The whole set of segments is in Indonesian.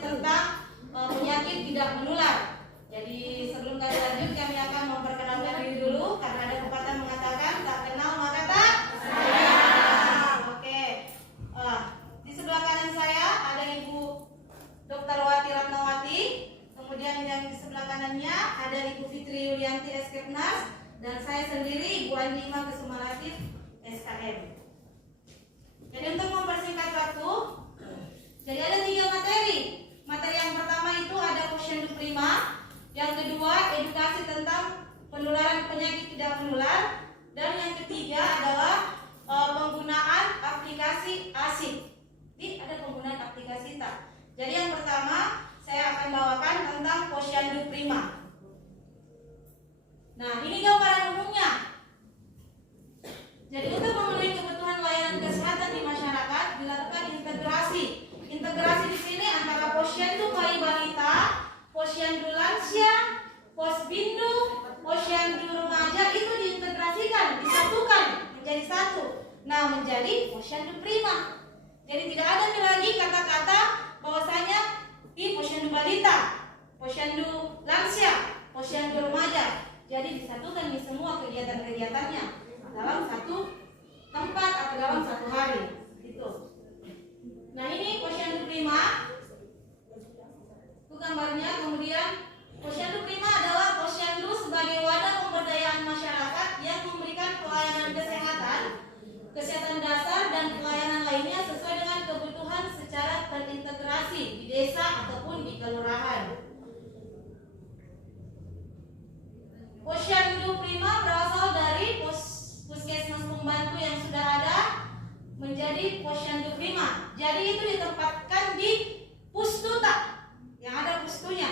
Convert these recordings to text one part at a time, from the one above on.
tentang penyakit tidak menular. Jadi sebelum kami lanjut, kami akan memperkenalkan diri dulu karena ada pepatah mengatakan tak kenal maka tak sayang. Oke. Di sebelah kanan saya ada Ibu Dr. Wati Ratnawati. Kemudian yang di sebelah kanannya ada Ibu Fitri Yulianti Eskepnas dan saya sendiri Ibu Andi Ima Kesumalatif SKM. Jadi untuk mempersingkat waktu, jadi ada 3 materi. Materi yang pertama itu ada posyandu prima, yang kedua edukasi tentang penularan penyakit tidak menular, dan yang ketiga adalah penggunaan aplikasi ASIP. Jadi ada penggunaan aplikasi tak. Jadi yang pertama saya akan bawakan tentang posyandu prima. Nah, ini gambaran umumnya. Jadi untuk memenuhi kebutuhan layanan kesehatan di masyarakat dilakukan integrasi. Integrasi di sini antara posyandu bayi balita, posyandu lansia, posbindu, posyandu remaja itu diintegrasikan, disatukan menjadi satu. Nah, menjadi posyandu prima. Jadi tidak ada lagi kata-kata bahwasanya di posyandu balita, posyandu lansia, posyandu remaja. Jadi disatukan di semua kegiatan-kegiatannya dalam satu tempat atau dalam satu hari. Gitu. Nah, ini posyandu prima. Itu gambarnya. Kemudian posyandu prima adalah posyandu sebagai wadah pemberdayaan masyarakat yang memberikan pelayanan kesehatan dasar dan pelayanan lainnya sesuai dengan kebutuhan secara terintegrasi di desa ataupun di kelurahan. Posyandu prima berasal dari puskesmas pembantu yang sudah ada menjadi posyandu prima. Jadi itu ditempatkan di pustuta yang ada pustunya.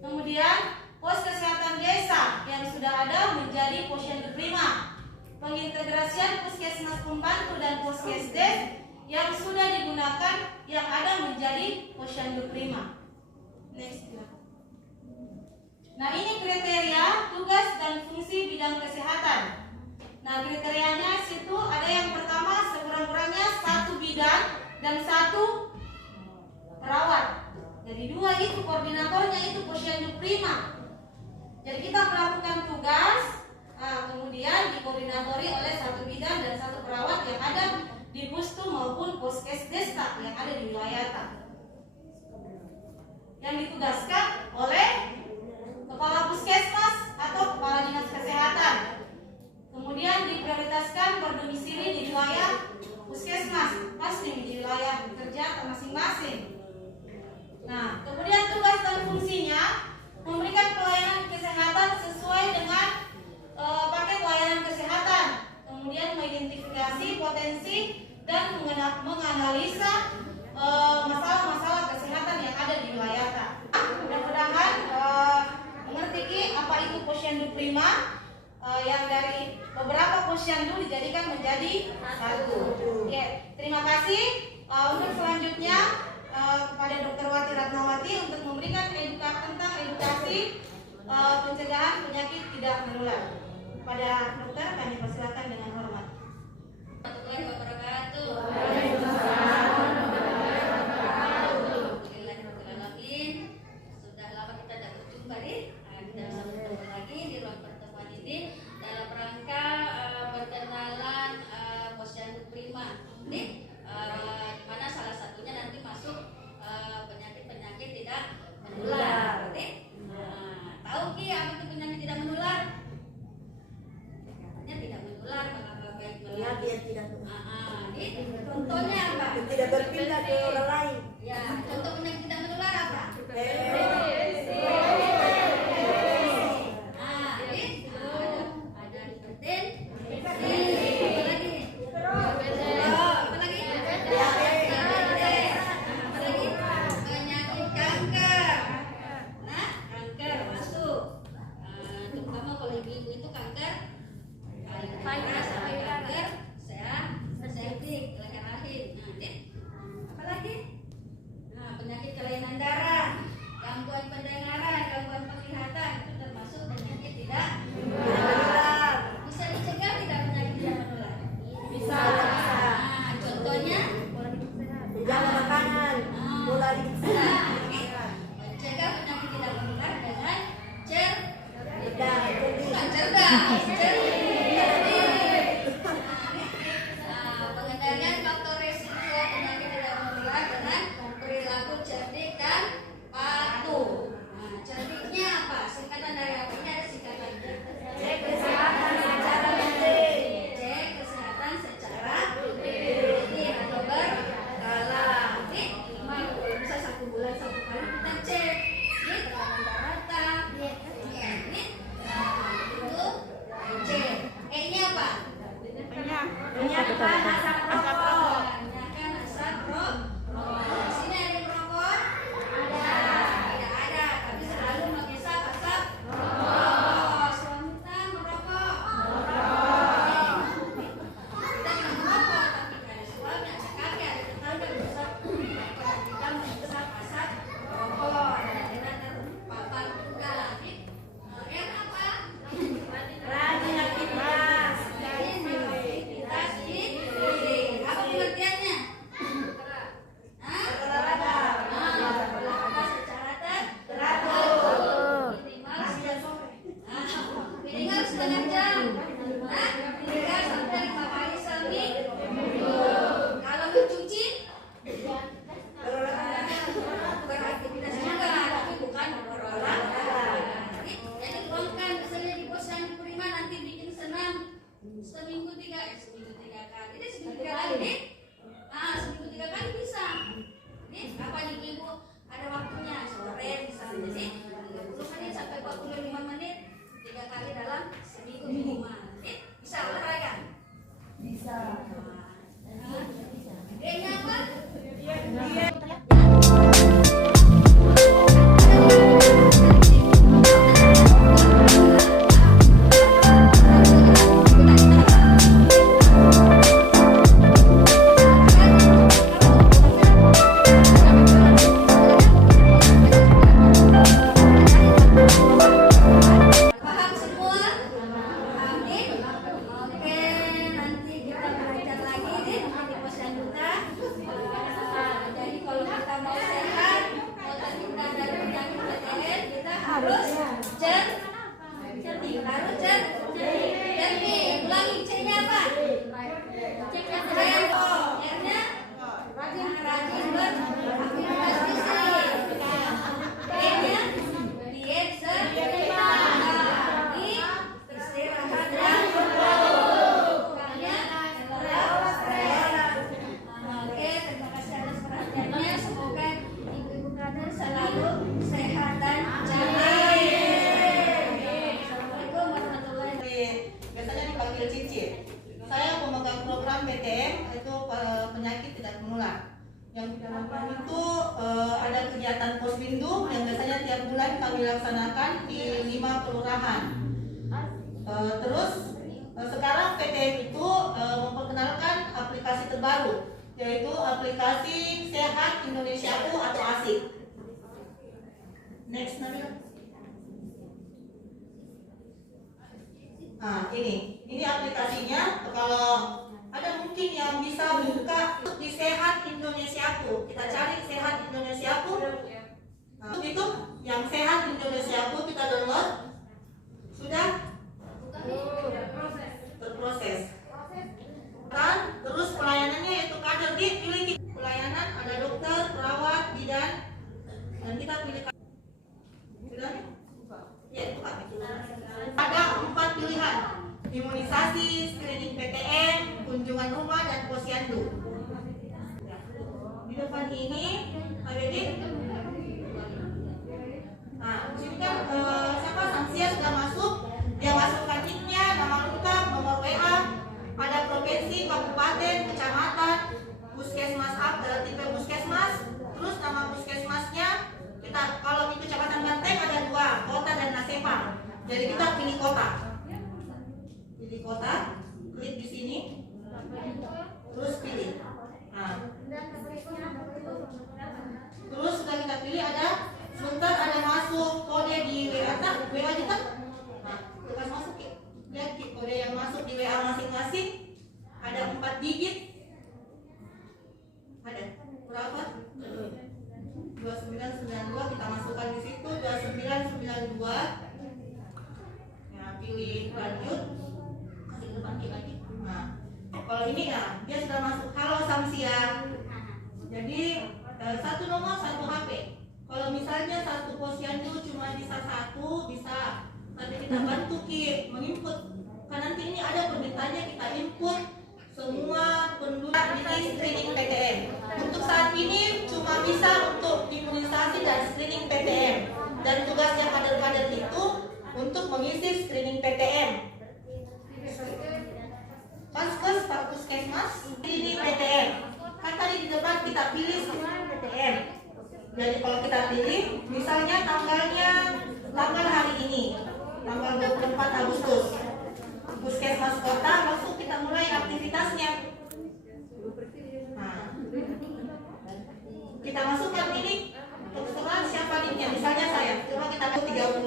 Kemudian pos kesehatan desa yang sudah ada menjadi posyandu prima. Pengintegrasian puskesmas pembantu dan puskesdes yang sudah digunakan yang ada menjadi posyandu prima. Next. Nah, ini kriteria, tugas dan fungsi bidang kesehatan. Nah, kriterianya situ ada yang pertama sekurang-kurangnya 1 bidan dan 1 perawat. Jadi 2 itu koordinatornya itu posyandu prima. Jadi kita melakukan tugas, kemudian dikoordinatori oleh 1 bidan dan 1 perawat yang ada di pustu maupun puskesdes yang ada di wilayah yang ditugaskan oleh kepala puskesmas atau kepala dinas kesehatan. Kemudian diprioritaskan berdomisili di wilayah puskesmas, pasti di wilayah kerja masing-masing. Nah, kemudian tugas dan fungsinya memberikan pelayanan kesehatan sesuai dengan paket layanan kesehatan. Kemudian mengidentifikasi potensi dan menganalisa masalah-masalah kesehatan yang ada di wilayah. Mudah-mudahan mengerti apa itu posyandu prima yang dari beberapa posyandu dijadikan menjadi satu. Ya, terima kasih. Untuk selanjutnya kepada Dr. Wati Ratnawati untuk memberikan tentang edukasi pencegahan penyakit tidak menular. Pada dokter kami persilakan dengan hormat. Warahmatullahi wabarakatuh. Sudah lama kita tidak berjumpa nih. Kita bisa bertemu lagi di ruang pertemuan ini dalam rangka perkenalan posyandu prima. Ini mana salah satunya nanti masuk penyakit-penyakit tidak menular. Tahu Ki apa itu penyakit tidak menular? Katanya tidak menular, maka baik Ya, biar tidak contohnya apa? tidak berpindah ke orang lain. Ya, contoh penyakit tidak menular apa? Ada hipertensi. Apa lagi? Penyakit kanker. Nah, kanker masuk. Terutama kalau ibu-ibu itu kanker kanker septik, leher rahim. Nah, apa lagi? Nah, lain. Mencegah penyakit tidak menular dengan Cerdas. bukan cerdas, cerdik. Pengendalian faktor resiko penyakit tidak menular dengan perilaku cerdik dan patuh. Cerdiknya apa? Singkatan dari apa? Ini ada singkatan. Cek kesehatan secara rutin. Cek kesehatan secara rutin atau berkala. Ini kalau bisa 1 bulan 1 kali kita cek. Ini tekanan darah, ini itu cek. E-nya apa? Menyatakan asap rokok. Tanyakan asap rokok. Di sini ada yang merokok? Tidak ada, tapi selalu mengisap asap rokok. Suami merokok? Kita nggak merokok, tapi ada suami, ada kakek, ada tetangga mengisap rokok. Kita mengisap asap rokok. Kita terpapar juga. Yang apa? Rajin aktivitas. Aktivitas di apa pengertiannya? Hah? Olahraga. Olahraga secara Teratur. minimal setengah jam. Minimal sampai 5 kali seminggu. Kalau mencuci beraktivitas juga, tapi bukan berolahraga. Jadi tuangkan misalnya di posyandu prima nanti bikin senam seminggu 3 kali. Ini seminggu 3 kali nih. Seminggu 3 kali bisa. Nih apa nih ibu? Ada waktunya sore misalnya nih 30 menit sampai 45 menit 3 kali dalam seminggu minimal. Nih bisa olahraga. Bisa. D-nya apa? Paham semua? Paham nih? Oke, nanti kita belajar lagi nih di posyanduta. Jadi kalau kita mau sehat, mau terhindar dari penyakit PTN, kita harus cerdik. Ulangi C-nya apa? R-nya rajin beraktivitas fisik. D-nya diet sehari, istirahat yang cukup. K-nya stres. Oke, terima kasih atas perhatiannya. Semoga ibu-ibu kader selalu sehat dan cantik. Assalamualaikum warahmatullahi wabarakatuh. Biasanya dipanggil Cicit. Saya pemegang program PTM itu penyakit tidak menular. Yang di dalam program itu ada kegiatan posbindu yang biasanya tiap bulan kami laksanakan di 5 kelurahan. Terus sekarang PTM itu memperkenalkan aplikasi terbaru, yaitu aplikasi Sehat Indonesiaku atau ASIK. Next, Nabila. Nah, ini aplikasinya. Kalau ada mungkin yang bisa buka di Sehat Indonesiaku, kita cari Sehat Indonesiaku. Nah, itu yang Sehat Indonesiaku kita download. Sudah berproses. Dan terus pelayanannya yaitu kader pilih pelayanan, ada dokter, perawat, bidan, dan kita pilih kader. Sudah? Ya, buka. Ada 4 pilihan: imunisasi, screening PTM, kunjungan rumah, dan posyandu. Di depan ini, Pak Bedi. Nah, di sini kan siapa Samsia sudah masuk. Dia masukkan nicknya, nama lengkap, nomor WA, ada provinsi, kabupaten, kecamatan, puskesmas tipe puskesmas, terus nama puskesmasnya. Kita kalau di kecamatan Banteng ada 2, kota dan Nasepang. Jadi kita pilih kota. Pilih kota, klik di sini, terus pilih. Nah, terus sudah kita pilih, ada sebentar ada masuk kode di WA kita. Nah, kita masuk ya. Lihat kode yang masuk di WA masing-masing ada 4 digit. Ada berapa? buat. Ya, pilih lanjut. Kasih ke depan lagi. Nah, kalau ini ya, dia sudah masuk. Halo Samsia. Jadi satu nomor satu HP. Kalau misalnya satu posyandu cuma bisa satu, bisa. Tapi kita bantu Ki menginput. Karena nanti ini ada permintaannya, kita input semua penduduk di screening PTM. Untuk saat ini cuma bisa untuk imunisasi dan screening PTM. Dan tugasnya kader-kader itu untuk mengisi screening PTM. Paskes, Pak Puskesmas, ini PTM. Kan tadi di depan kita pilih screening PTM. Jadi kalau kita pilih, misalnya tanggal hari ini, tanggal 24 Agustus. Puskesmas kota langsung kita mulai aktivitasnya. Nah, kita masukkan ini, terserah siapa linknya. Misalnya saya, coba kita 30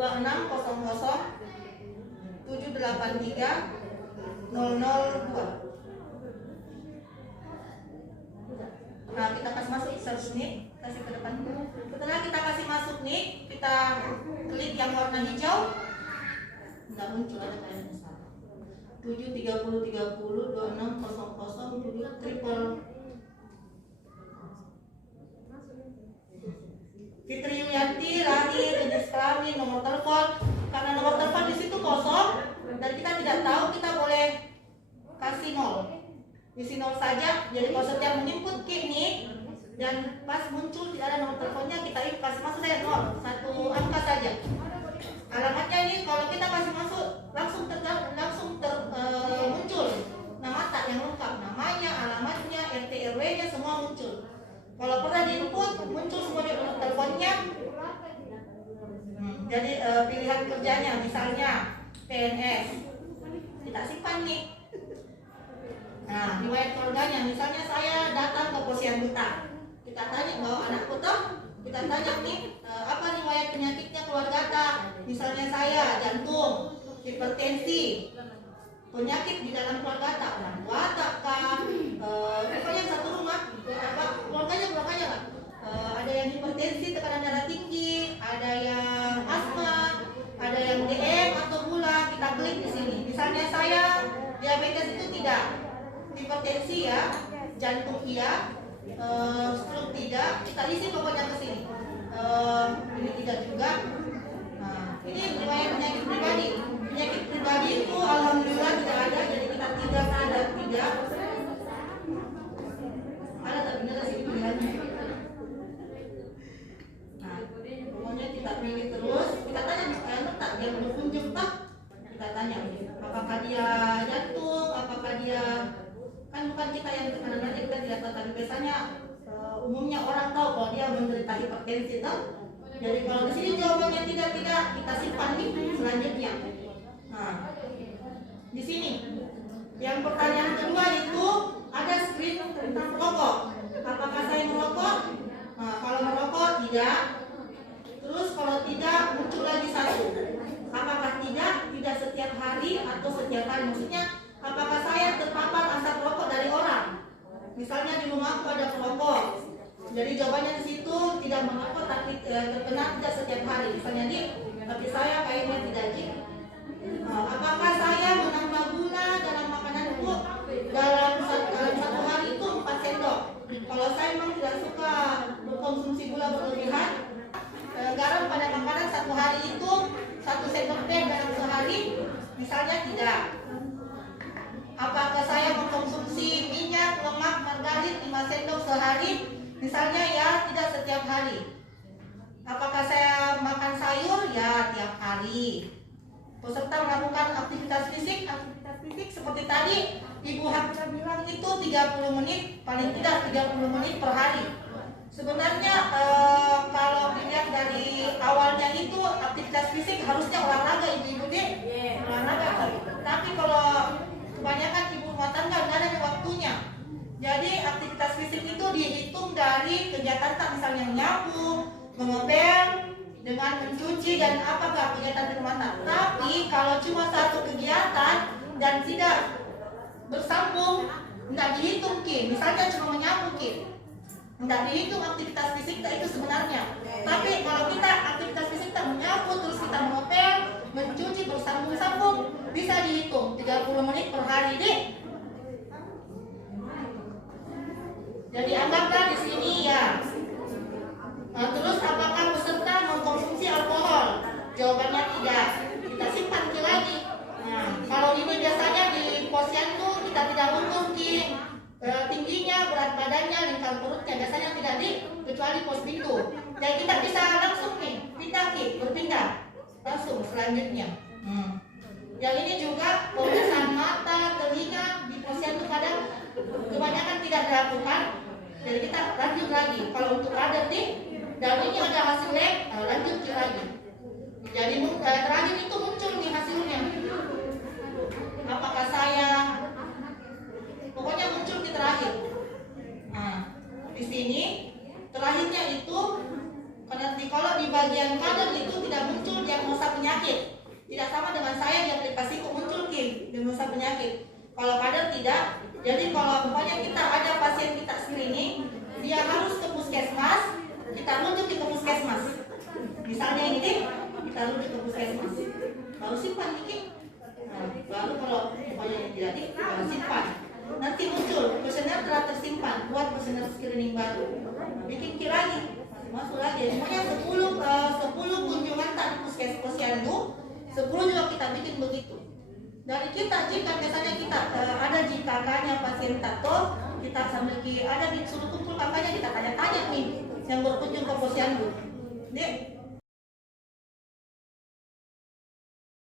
2600 783 002. Nah, kita kasih masuk search nih, kasih ke depan. Setelah kita kasih masuk nih, kita klik yang warna hijau. Nggak muncul, ada kalian salah. 7 30 30 26 00 7 triple. Fitri Yulianti, lahir, jenis kelamin, nomor telepon. Karena nomor telepon di situ kosong dan kita tidak tahu, kita boleh kasih 0. Isi 0 saja. Jadi kalau setiap menginput key ini dan pas muncul tidak ada nomor teleponnya, kita kasih masuk saya 0, satu angka saja. Alamatnya ini kalau kita kasih masuk langsung muncul nama tak yang lengkap, namanya, alamatnya, RT RW-nya semua muncul. Kalau pernah diinput muncul semua nomor teleponnya. Jadi pilihan kerjanya misalnya PNS, kita simpan nih. Nah, riwayat keluarganya, misalnya saya datang ke posyandu Tak, kita tanya bawa anak kota, kita tanya nih apa riwayat penyakitnya keluarga Tak. Misalnya saya jantung, hipertensi, penyakit di dalam keluarga Tak, orang tua Tak kah, pokoknya satu rumah, keluarganya lah. Ada yang hipertensi, tekanan darah tinggi, ada yang asma, ada yang DM atau gula, kita klik di sini. Misalnya saya diabetes itu tidak, hipertensi ya, jantung iya, stroke tidak, kita isi pokoknya ke sini. Ini tidak juga. Nah, ini riwayat penyakit pribadi. Penyakit pribadi itu alhamdulillah tidak ada, jadi kita tidak ada tidak. Ada tapi benar sih pilihannya. Nah, pokoknya kita pilih terus. Kita tanya tak dia berkunjung tak? Kita tanya, apakah dia jantung, apakah dia, kan bukan kita yang tekanan darah, kita tidak tahu, tapi biasanya umumnya orang tahu kalau dia menderita hipertensi tak? Jadi kalau di sini jawabannya tidak, kita simpan nih selanjutnya. Nah, di sini yang pertanyaan kedua itu ada screen tentang merokok. Apakah saya merokok? Nah, kalau merokok tidak. Terus kalau tidak muncul lagi satu. Apakah tidak setiap hari atau setiap hari? Maksudnya apakah saya terpapar asap rokok dari orang? Misalnya di rumahku ada perokok. Jadi jawabannya di situ tidak merokok tapi terkena tidak setiap hari. Misalnya tapi saya kayaknya tidak apakah saya menambah gula dalam makananku dalam satu hari itu 4 sendok? Kalau saya memang tidak suka berkonsumsi gula berlebihan, garam pada makanan satu hari itu 1 sendok teh dalam sehari, misalnya tidak. Apakah saya mengkonsumsi minyak, lemak, margarin 5 sendok sehari? Misalnya ya tidak setiap hari. Apakah saya makan sayur? Ya tiap hari. Peserta melakukan aktivitas fisik seperti tadi Ibu Hafsa bilang itu 30 menit, paling tidak 30 menit per hari. Sebenarnya kalau dilihat dari awalnya itu aktivitas fisik harusnya olahraga ibu-ibu deh, olahraga. Tapi kalau kebanyakan ibu rumah tangga nggak ada waktunya. Jadi aktivitas fisik itu dihitung dari kegiatan tak, misalnya nyapu, mengepel, dengan mencuci dan apakah kegiatan di rumah tangga. Tapi kalau cuma satu kegiatan dan tidak bersambung, nggak dihitung Ki. Misalnya cuma menyapu Ki. Nggak dihitung aktivitas fisik itu sebenarnya. Tapi kalau kita aktivitas fisik kita menyapu, terus kita mengepel, mencuci, bersambung-sambung, bisa dihitung 30 menit per hari, Dik. Jadi anggaplah di sini ya. Nah, terus apakah peserta mengkonsumsi alkohol? Jawabannya tidak. Kita simpan lagi. Nah, kalau ini biasanya di posyandu kita tidak ukur tingginya, berat badannya, lingkar perutnya, biasanya tidak kecuali pos pintu. Jadi kita bisa langsung nih berpindah langsung selanjutnya. Yang ini juga pemeriksaan mata, telinga di posyandu kadang kebanyakan tidak dilakukan. Jadi kita lanjut lagi. Kalau untuk kader dan ini ada hasil lab, lanjut lagi. Jadi terakhir itu muncul nih hasilnya. Apakah saya? Pokoknya muncul di terakhir. Nah, di sini terakhirnya itu kalau di bagian kader itu tidak muncul diagnosa penyakit. Tidak sama dengan saya di aplikasi kok muncul diagnosa penyakit. Kalau kader tidak. Jadi kalau pokoknya kita ada pasien kita screening, dia harus ke puskesmas, kita rujuk ke puskesmas. Misalnya ini kita rujuk ke puskesmas. Baru simpan dikit. Nah, baru kalau pokoknya yang tidak baru simpan. Nanti muncul kuesioner telah tersimpan, buat kuesioner screening baru. Bikin lagi, masuk lagi. Semuanya 10 kunjungan tadi posyandu, 10 juga kita bikin begitu. Dari kita jika misalnya kita ada di kakaknya pasien tato, kita sambil ada di suruh kumpul kakaknya, kita tanya-tanya nih yang berkunjung ke posyandu. Dek,